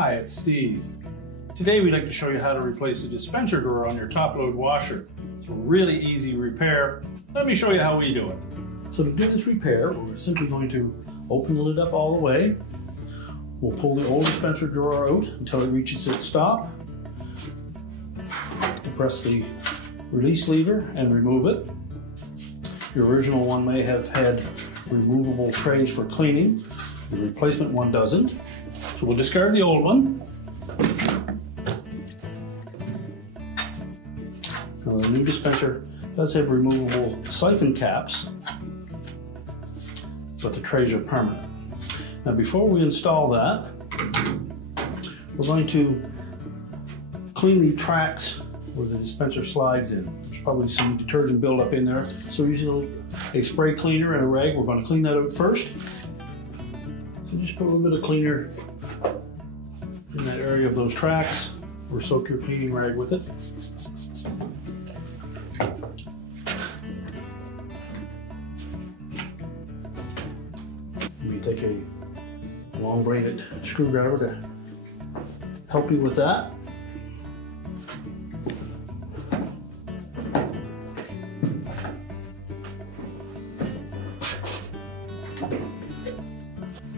Hi, it's Steve. Today we'd like to show you how to replace the dispenser drawer on your top load washer. It's a really easy repair. Let me show you how we do it. So to do this repair, we're simply going to open the lid up all the way. We'll pull the old dispenser drawer out until it reaches its stop. Press the release lever and remove it. Your original one may have had removable trays for cleaning. The replacement one doesn't. So we'll discard the old one. Now the new dispenser does have removable siphon caps, but the trays are permanent. Now before we install that, we're going to clean the tracks where the dispenser slides in. There's probably some detergent buildup in there, so using a spray cleaner and a rag, we're going to clean that out first. So just put a little bit of cleaner in that area of those tracks, or soak your cleaning rag with it. You take a long braided screwdriver to help you with that.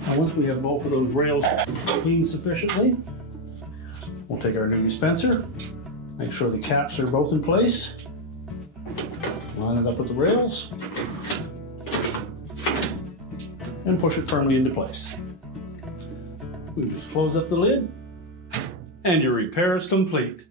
Now once we have both of those rails cleaned sufficiently, we'll take our new dispenser, make sure the caps are both in place, line it up with the rails, and push it firmly into place. We just close up the lid, and your repair is complete.